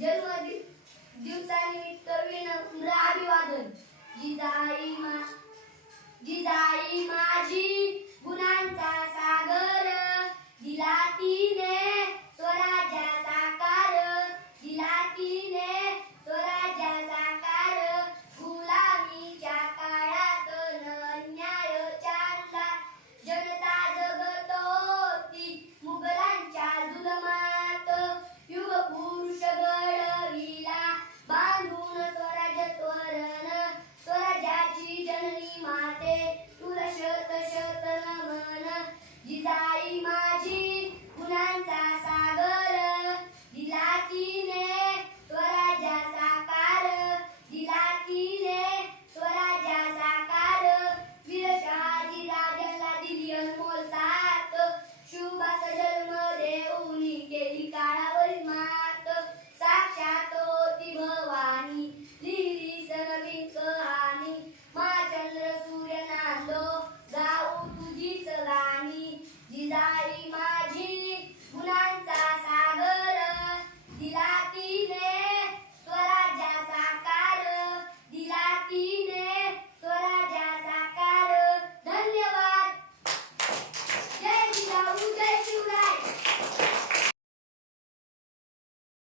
जन्म